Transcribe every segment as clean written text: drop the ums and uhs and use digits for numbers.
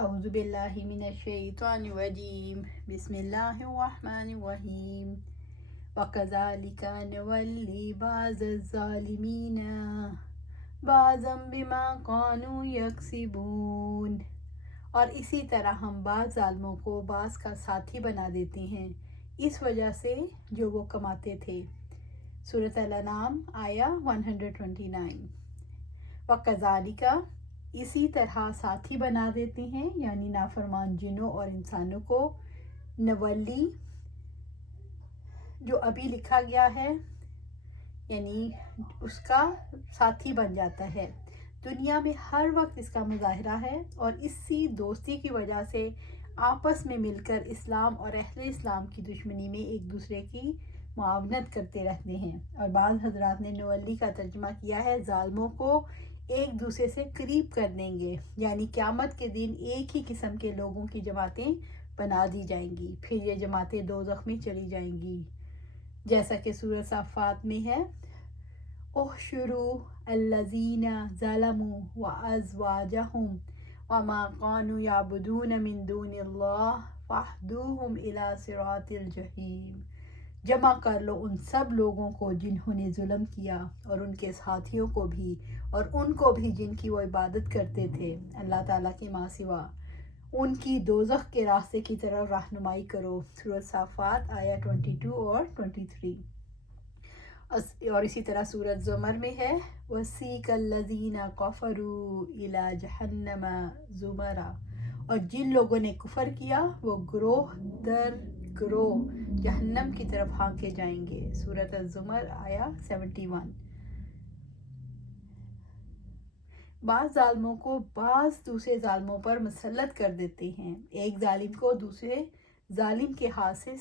أعوذ بالله من الشيطان الرجيم بسم الله الرحمن الرحيم وكذلك نولي بعض الظالمين بعضا بما كانوا يكسبون، اور اسی طرح ہم بعض ظالموں کو بعض کا ساتھی بنا دیتے ہیں اس وجہ سے جو وہ کماتے تھے۔ سورۃ الانعام آیا 129۔ وَكَذَلِكَ اسی طرح ساتھی بنا دیتے ہیں، یعنی نافرمان جنوں اور انسانوں کو، نولی جو ابھی لکھا گیا ہے یعنی اس کا ساتھی بن جاتا ہے۔ دنیا میں ہر وقت اس کا مظاہرہ ہے اور اسی دوستی کی وجہ سے آپس میں مل کر اسلام اور اہل اسلام کی دشمنی میں ایک دوسرے کی معاونت کرتے رہتے ہیں۔ اور بعض حضرات نے نولی کا ترجمہ کیا ہے ظالموں کو ایک دوسرے سے قریب کر دیں گے، یعنی قیامت کے دن ایک ہی قسم کے لوگوں کی جماعتیں بنا دی جائیں گی، پھر یہ جماعتیں دوزخ میں چلی جائیں گی، جیسا کہ سورۃ صافات میں ہے احشروا الذین ظلموا وازواجہم وما كانوا يعبدون من دون اللہ فاہدوہم الی صراط الجحیم۔ جمع کر لو ان سب لوگوں کو جنہوں نے ظلم کیا اور ان کے ساتھیوں کو بھی اور ان کو بھی جن کی وہ عبادت کرتے تھے اللہ تعالیٰ کے ماں سوا، ان کی دوزخ کے راستے کی طرف رہنمائی کرو۔ سورۃ صافات آیا 22 اور 23۔ اور اسی طرح سورۃ زمر میں ہے وَسِيقَ الَّذِينَ كَفَرُوا إِلَى جَهَنَّمَ زُمَرًا، اور جن لوگوں نے کفر کیا وہ گروہ در گروہ جہنم کی طرف ہانکے جائیں گے۔ سورۃ الزمر آیا 71۔ بعض ظالموں کو بعض دوسرے ظالموں پر مسلط کر دیتے ہیں، ایک ظالم کو دوسرے ظالم کے ہاتھ سے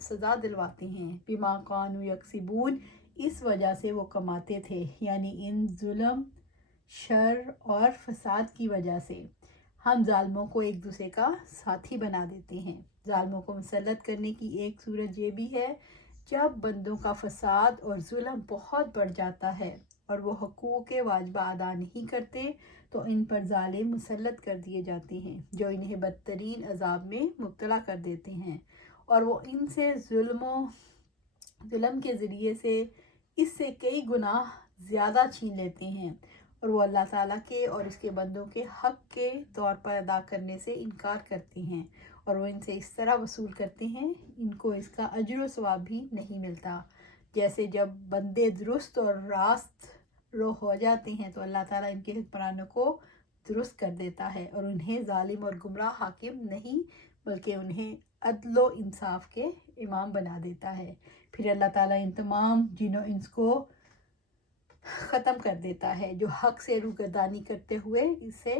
سزا دلواتے ہیں، بما كانوا یکسبون، اس وجہ سے وہ کماتے تھے، یعنی ان ظلم، شر اور فساد کی وجہ سے ہم ظالموں کو ایک دوسرے کا ساتھی بنا دیتے ہیں۔ ظالموں کو مسلط کرنے کی ایک صورت یہ بھی ہے جب بندوں کا فساد اور ظلم بہت بڑھ جاتا ہے اور وہ حقوق واجبہ ادا نہیں کرتے تو ان پر ظالم مسلط کر دیے جاتے ہیں جو انہیں بدترین عذاب میں مبتلا کر دیتے ہیں، اور وہ ان سے ظلم کے ذریعے سے اس سے کئی گناہ زیادہ چھین لیتے ہیں، اور وہ اللہ تعالیٰ کے اور اس کے بندوں کے حق کے طور پر ادا کرنے سے انکار کرتے ہیں، اور وہ ان سے اس طرح وصول کرتے ہیں ان کو اس کا اجر و ثواب بھی نہیں ملتا۔ جیسے جب بندے درست اور راست رو ہو جاتے ہیں تو اللہ تعالیٰ ان کے حکمرانوں کو درست کر دیتا ہے اور انہیں ظالم اور گمراہ حاکم نہیں بلکہ انہیں عدل و انصاف کے امام بنا دیتا ہے۔ پھر اللہ تعالیٰ ان تمام جن و انس کو ختم کر دیتا ہے جو حق سے روگردانی کرتے ہوئے اسے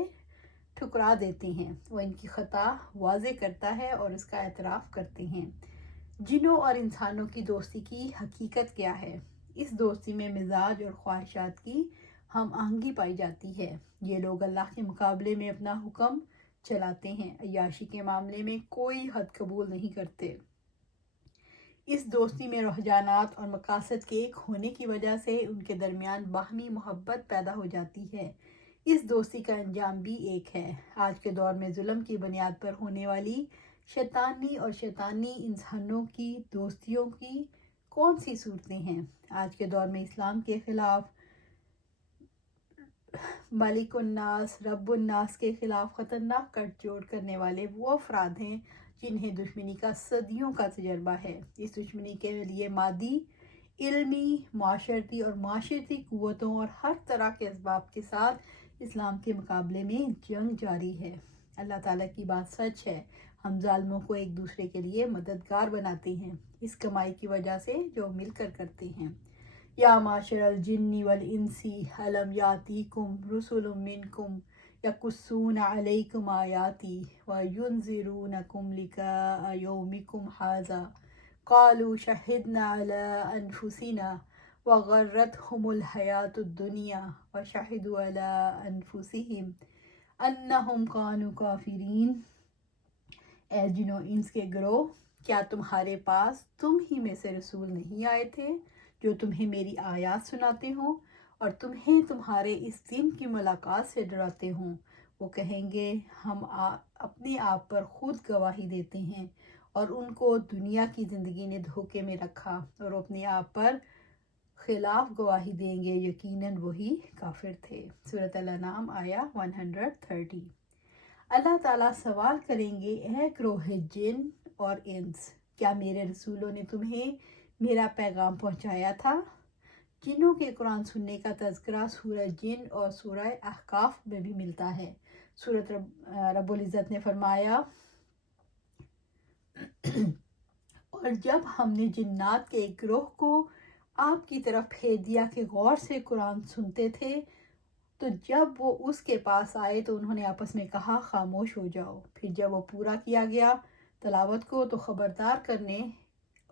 ٹھکرا دیتے ہیں، وہ ان کی خطا واضح کرتا ہے اور اس کا اعتراف کرتے ہیں۔ جنوں اور انسانوں کی دوستی کی حقیقت کیا ہے؟ اس دوستی میں مزاج اور خواہشات کی ہم آہنگی پائی جاتی ہے۔ یہ لوگ اللہ کے مقابلے میں اپنا حکم چلاتے ہیں، عیاشی کے معاملے میں کوئی حد قبول نہیں کرتے۔ اس دوستی میں رجحانات اور مقاصد کے ایک ہونے کی وجہ سے ان کے درمیان باہمی محبت پیدا ہو جاتی ہے۔ اس دوستی کا انجام بھی ایک ہے۔ آج کے دور میں ظلم کی بنیاد پر ہونے والی شیطانی اور شیطانی انسانوں کی دوستیوں کی کون سی صورتیں ہیں؟ آج کے دور میں اسلام کے خلاف، ملک الناس، رب الناس کے خلاف خطرناک کٹ جوڑ کرنے والے وہ افراد ہیں جنہیں دشمنی کا صدیوں کا تجربہ ہے۔ اس دشمنی کے لیے مادی، علمی، معاشرتی اور معاشرتی قوتوں اور ہر طرح کے اسباب کے ساتھ اسلام کے مقابلے میں جنگ جاری ہے۔ اللہ تعالیٰ کی بات سچ ہے، ہم ظالموں کو ایک دوسرے کے لیے مددگار بناتے ہیں اس کمائی کی وجہ سے جو مل کر کرتے ہیں۔ یا معاشر الجن والانس الم یاتیکم رسل منکم یقصون علیکم آیاتی وینذرونکم لقاء یومکم ھذا قالوا شہدنا علی انفسنا وغرتہم الحیاۃ الدنیا وشہدوا علی انفسہم انہم کانوا کافرین۔ اے جن و انس کے گروہ، کیا تمہارے پاس تم ہی میں سے رسول نہیں آئے تھے جو تمہیں میری آیات سناتے ہوں اور تمہیں تمہارے اس دن کی ملاقات سے ڈراتے ہوں؟ وہ کہیں گے ہم اپنے آپ پر خود گواہی دیتے ہیں، اور ان کو دنیا کی زندگی نے دھوکے میں رکھا اور وہ اپنے آپ پر خلاف گواہی دیں گے، یقیناً وہی کافر تھے۔ سورۃ الانعام آیا 130۔ اللہ تعالیٰ سوال کریں گے، اے گروہ جن اور انس، کیا میرے رسولوں نے تمہیں میرا پیغام پہنچایا تھا؟ جنوں کے قرآن سننے کا تذکرہ سورہ جن اور سورہ احقاف میں بھی ملتا ہے۔ سورۃ رب العزت نے فرمایا، اور جب ہم نے جنات کے ایک گروہ کو آپ کی طرف بھیج دیا کہ غور سے قرآن سنتے تھے، تو جب وہ اس کے پاس آئے تو انہوں نے آپس میں کہا خاموش ہو جاؤ۔ پھر جب وہ پورا کیا گیا تلاوت کو تو خبردار کرنے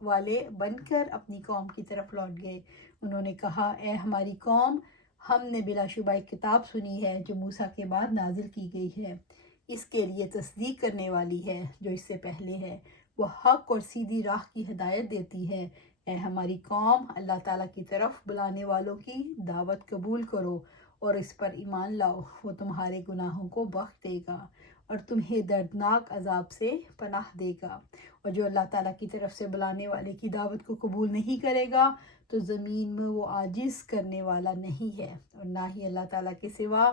والے بن کر اپنی قوم کی طرف لوٹ گئے۔ انہوں نے کہا، اے ہماری قوم، ہم نے بلا شبہ ایک کتاب سنی ہے جو موسیٰ کے بعد نازل کی گئی ہے، اس کے لیے تصدیق کرنے والی ہے جو اس سے پہلے ہے، وہ حق اور سیدھی راہ کی ہدایت دیتی ہے۔ اے ہماری قوم، اللہ تعالیٰ کی طرف بلانے والوں کی دعوت قبول کرو اور اس پر ایمان لاؤ، وہ تمہارے گناہوں کو بخش دے گا اور تمہیں دردناک عذاب سے پناہ دے گا۔ اور جو اللہ تعالیٰ کی طرف سے بلانے والے کی دعوت کو قبول نہیں کرے گا تو زمین میں وہ عاجز کرنے والا نہیں ہے، اور نہ ہی اللہ تعالیٰ کے سوا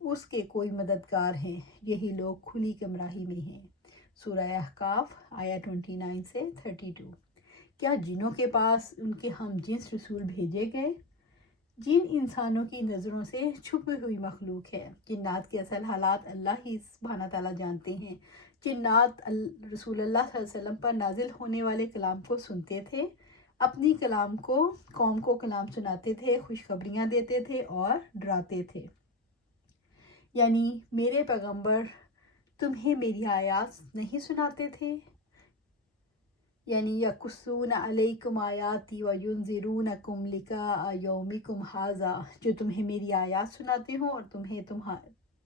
اس کے کوئی مددگار ہیں، یہی لوگ کھلی گمراہی میں ہیں۔ سورہ احقاف آیا 29 سے 32۔ کیا جنوں کے پاس ان کے ہم جنس رسول بھیجے گئے؟ جن انسانوں کی نظروں سے چھپی ہوئی مخلوق ہے۔ جنات کے اصل حالات اللہ ہی سبحانہ تعالیٰ جانتے ہیں۔ جنات رسول اللہ صلی اللہ علیہ وسلم پر نازل ہونے والے کلام کو سنتے تھے، اپنی قوم کو کلام سناتے تھے، خوشخبریاں دیتے تھے اور ڈراتے تھے۔ یعنی میرے پیغمبر تمہیں میری آیات نہیں سناتے تھے؟ یعنی یقصون علیکم آیاتی وینذرونکم لقاء یومکم ھذا، جو تمہیں میری آیات سناتے ہوں اور تمہیں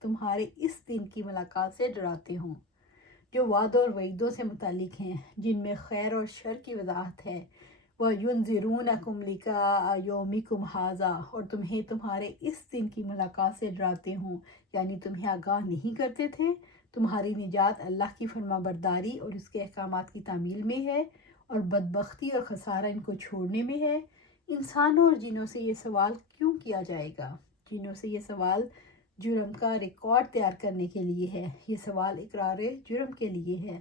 تمہارے اس دن کی ملاقات سے ڈراتے ہوں، جو وعدوں اور وعیدوں سے متعلق ہیں، جن میں خیر اور شر کی وضاحت ہے۔ وینذرونکم لقاء یومکم ھذا، اور تمہیں تمہارے اس دن کی ملاقات سے ڈراتے ہوں، یعنی تمہیں آگاہ نہیں کرتے تھے۔ تمہاری نجات اللہ کی فرما برداری اور اس کے احکامات کی تعمیل میں ہے، اور بدبختی اور خسارہ ان کو چھوڑنے میں ہے۔ انسانوں اور جنوں سے یہ سوال کیوں کیا جائے گا؟ جنوں سے یہ سوال جرم کا ریکارڈ تیار کرنے کے لیے ہے، یہ سوال اقرار جرم کے لیے ہے۔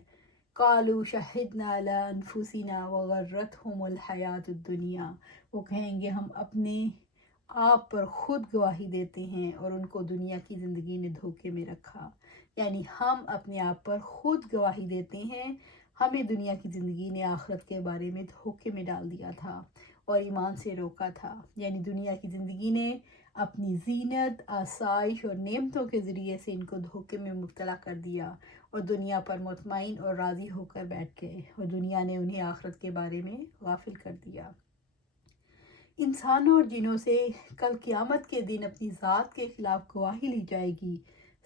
قالوا شہدنا علی انفسنا وغرتہم الحیات الدنیا، وہ کہیں گے ہم اپنے آپ پر خود گواہی دیتے ہیں اور ان کو دنیا کی زندگی نے دھوکے میں رکھا۔ یعنی ہم اپنے آپ پر خود گواہی دیتے ہیں، ہمیں دنیا کی زندگی نے آخرت کے بارے میں دھوکے میں ڈال دیا تھا اور ایمان سے روکا تھا۔ یعنی دنیا کی زندگی نے اپنی زینت، آسائش اور نعمتوں کے ذریعے سے ان کو دھوکے میں مبتلا کر دیا اور دنیا پر مطمئن اور راضی ہو کر بیٹھ گئے، اور دنیا نے انہیں آخرت کے بارے میں غافل کر دیا۔ انسانوں اور جنوں سے کل قیامت کے دن اپنی ذات کے خلاف گواہی لی جائے گی۔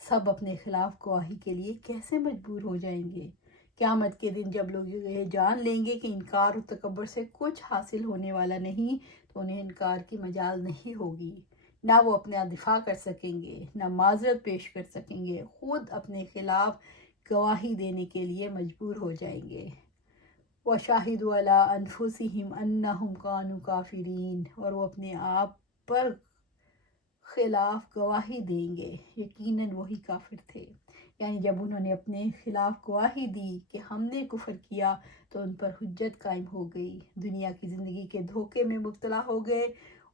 سب اپنے خلاف گواہی کے لیے کیسے مجبور ہو جائیں گے؟ قیامت کے دن جب لوگ یہ جان لیں گے کہ انکار و تکبر سے کچھ حاصل ہونے والا نہیں، تو انہیں انکار کی مجال نہیں ہوگی، نہ وہ اپنا دفاع کر سکیں گے، نہ معذرت پیش کر سکیں گے، خود اپنے خلاف گواہی دینے کے لیے مجبور ہو جائیں گے۔ وَشَهِدُوا عَلَىٰ أَنفُسِهِمْ أَنَّهُمْ كَانُوا كَافِرِينَ، اور وہ اپنے آپ پر خلاف گواہی دیں گے، یقیناً وہی کافر تھے۔ یعنی جب انہوں نے اپنے خلاف گواہی دی کہ ہم نے کفر کیا تو ان پر حجت قائم ہو گئی، دنیا کی زندگی کے دھوکے میں مبتلا ہو گئے،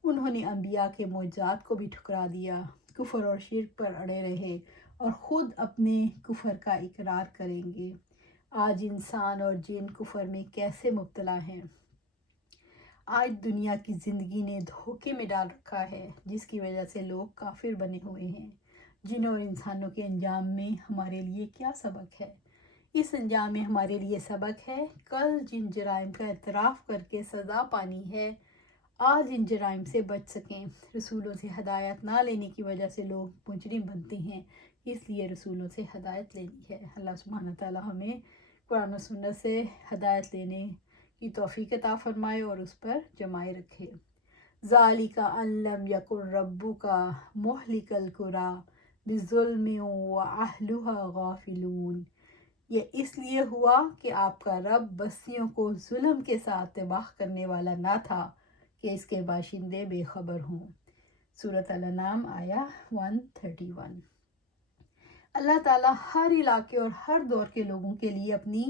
انہوں نے انبیاء کے معجزات کو بھی ٹھکرا دیا، کفر اور شرک پر اڑے رہے اور خود اپنے کفر کا اقرار کریں گے۔ آج انسان اور جن کفر میں کیسے مبتلا ہیں؟ آج دنیا کی زندگی نے دھوکے میں ڈال رکھا ہے، جس کی وجہ سے لوگ کافر بنے ہوئے ہیں۔ جنوں اور انسانوں کے انجام میں ہمارے لیے کیا سبق ہے؟ اس انجام میں ہمارے لیے سبق ہے، کل جن جرائم کا اعتراف کر کے سزا پانی ہے، آج ان جرائم سے بچ سکیں۔ رسولوں سے ہدایت نہ لینے کی وجہ سے لوگ مجرم بنتے ہیں، اس لیے رسولوں سے ہدایت لینی ہے۔ اللہ سبحانہ تعالیٰ ہمیں قرآن و سنت سے ہدایت لینے کی توفیق عطا فرمائے اور اس پر جمائے رکھے۔ ذَلِكَ أَن لَّمْ يَكُن رَّبُّكَ مُهْلِكَ الْقُرَىٰ بِظُلْمٍ وَأَهْلُهَا غَافِلُونَ۔ یہ اس لیے ہوا کہ آپ کا رب بستیوں کو ظلم کے ساتھ تباہ کرنے والا نہ تھا کہ اس کے باشندے بے خبر ہوں۔ سورۃ الانعام آیا 131۔ اللہ تعالیٰ ہر علاقے اور ہر دور کے لوگوں کے لیے اپنی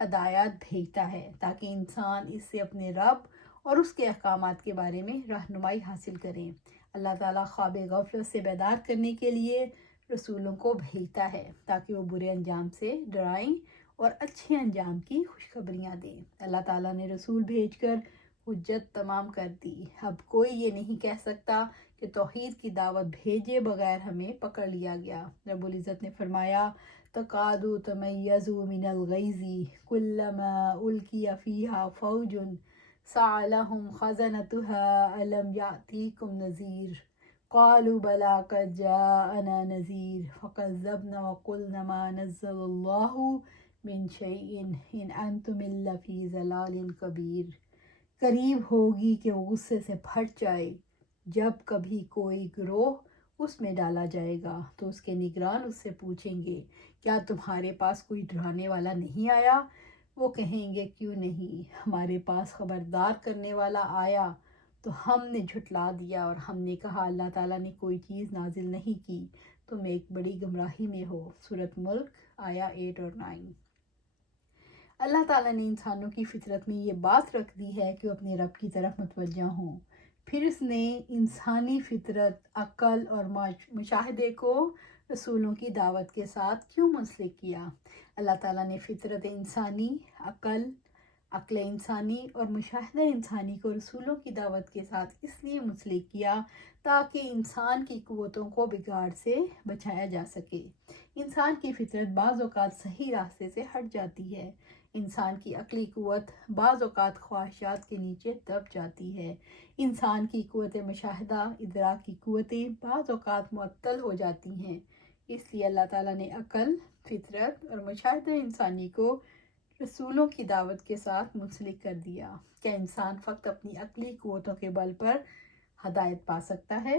ہدایات بھیجتا ہے تاکہ انسان اس سے اپنے رب اور اس کے احکامات کے بارے میں رہنمائی حاصل کریں۔ اللہ تعالیٰ خواب غفلت سے بیدار کرنے کے لیے رسولوں کو بھیجتا ہے تاکہ وہ برے انجام سے ڈرائیں اور اچھے انجام کی خوشخبریاں دیں۔ اللہ تعالیٰ نے رسول بھیج کر حجت تمام کر دی۔ اب کوئی یہ نہیں کہہ سکتا کہ توحید کی دعوت بھیجے بغیر ہمیں پکڑ لیا گیا۔ رب العزت نے فرمایا تَقَادُ تَمَيَّزُ مِنَ الْغَيْظِ كُلَّمَا أُلْقِيَ فِيهَا فَوْجٌ سَأَلَهُمْ خَزَنَتُهَا أَلَمْ يَأْتِكُمْ نَذِيرٌ قَالُوا بَلَىٰ قَدْ جَاءَنَا نَذِيرٌ فَكَذَّبْنَا وَقُلْنَا مَا نَزَّلَ اللَّهُ مِنْ شَيْءٍ إِنْ أَنْتُمْ إِلَّا فِي ضَلَالٍ كَبِيرٍ۔ قریب ہوگی کہ وہ غصے سے پھٹ جائے جب کبھی کوئی گروہ اس میں ڈالا جائے گا تو اس کے نگران اس سے پوچھیں گے کیا تمہارے پاس کوئی ڈرانے والا نہیں آیا؟ وہ کہیں گے کیوں نہیں، ہمارے پاس خبردار کرنے والا آیا تو ہم نے جھٹلا دیا اور ہم نے کہا اللہ تعالیٰ نے کوئی چیز نازل نہیں کی، تم ایک بڑی گمراہی میں ہو۔ سورۃ ملک آیا 8 اور 9۔ اللہ تعالیٰ نے انسانوں کی فطرت میں یہ بات رکھ دی ہے کہ وہ اپنے رب کی طرف متوجہ ہوں۔ پھر اس نے انسانی فطرت، عقل اور مشاہدے کو رسولوں کی دعوت کے ساتھ کیوں منسلک کیا؟ اللہ تعالیٰ نے فطرت انسانی، عقل انسانی اور مشاہدہ انسانی کو رسولوں کی دعوت کے ساتھ اس لیے منسلک کیا تاکہ انسان کی قوتوں کو بگاڑ سے بچایا جا سکے۔ انسان کی فطرت بعض اوقات صحیح راستے سے ہٹ جاتی ہے۔ انسان کی عقلی قوت بعض اوقات خواہشات کے نیچے دب جاتی ہے۔ انسان کی قوت مشاہدہ، ادراک کی قوتیں بعض اوقات معطل ہو جاتی ہیں۔ اس لیے اللہ تعالیٰ نے عقل، فطرت اور مشاہدہ انسانی کو رسولوں کی دعوت کے ساتھ منسلک کر دیا۔ کیا انسان فقط اپنی عقلی قوتوں کے بل پر ہدایت پا سکتا ہے؟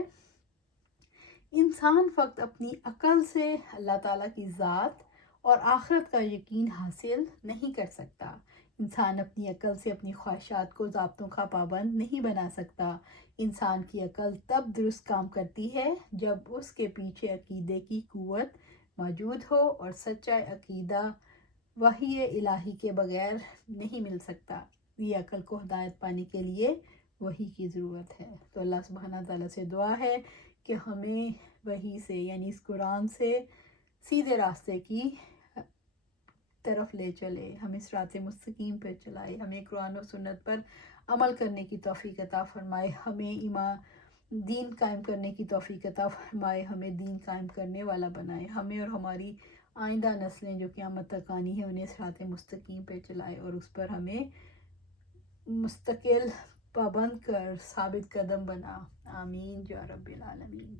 انسان فقط اپنی عقل سے اللہ تعالیٰ کی ذات اور آخرت کا یقین حاصل نہیں کر سکتا۔ انسان اپنی عقل سے اپنی خواہشات کو ضابطوں کا پابند نہیں بنا سکتا۔ انسان کی عقل تب درست کام کرتی ہے جب اس کے پیچھے عقیدے کی قوت موجود ہو، اور سچا عقیدہ وحی الہی کے بغیر نہیں مل سکتا۔ یہ عقل کو ہدایت پانے کے لیے وحی کی ضرورت ہے۔ تو اللہ سبحانہ تعالیٰ سے دعا ہے کہ ہمیں وحی سے یعنی اس قرآن سے سیدھے راستے کی طرف لے چلے، ہمیں صراط مستقیم پہ چلائے، ہمیں قرآن و سنت پر عمل کرنے کی توفیق عطا فرمائے، ہمیں دین قائم کرنے کی توفیق عطا فرمائے، ہمیں دین قائم کرنے والا بنائے، ہمیں اور ہماری آئندہ نسلیں جو قیامت تک آنی ہیں انہیں صراط مستقیم پہ چلائے، اور اس پر ہمیں مستقل پابند کر ثابت قدم بنا۔ آمین یا رب العالمین۔